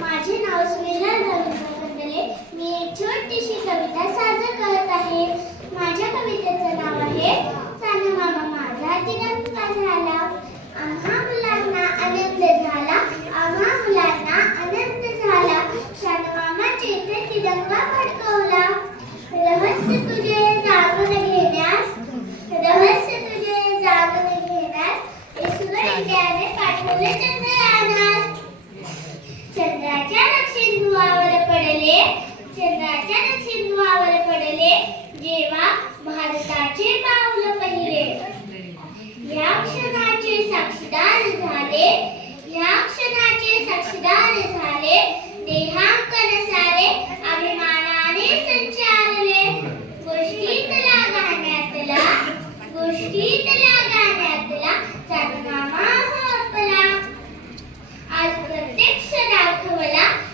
माझे नाव सुनीला रवींद्र कंदले मी एक छोटीशी कविता सादर करत आहे. माझ्या कवितेचं नाव आहे चांद मामा माझा तिरंगा झाला. आम्हा मुलांना आनंद झाला. आम्हा मुलांना आनंद झाला. शान मामाचे इथे तिरंगा फडकवला रहस्य तुझे जागून घेण्यास रहस्य तुझे जागून घेण्यास ईश्वर पाठवले चंद्र पडले. चंद्राच्या दक्षिण ध्रुवावर पडले. जेव्हा भारताचे पाऊल पहिले. या क्षणाचे साक्षीदार झाले. या क्षणाचे साक्षीदार झाले. देहांकन सारे अभिमानाने संचारले. गोष्टीतला गाण्यातला गोष्टीतला गाण्यातला चांदनामा होतला. आज प्रत्यक्ष दाखवला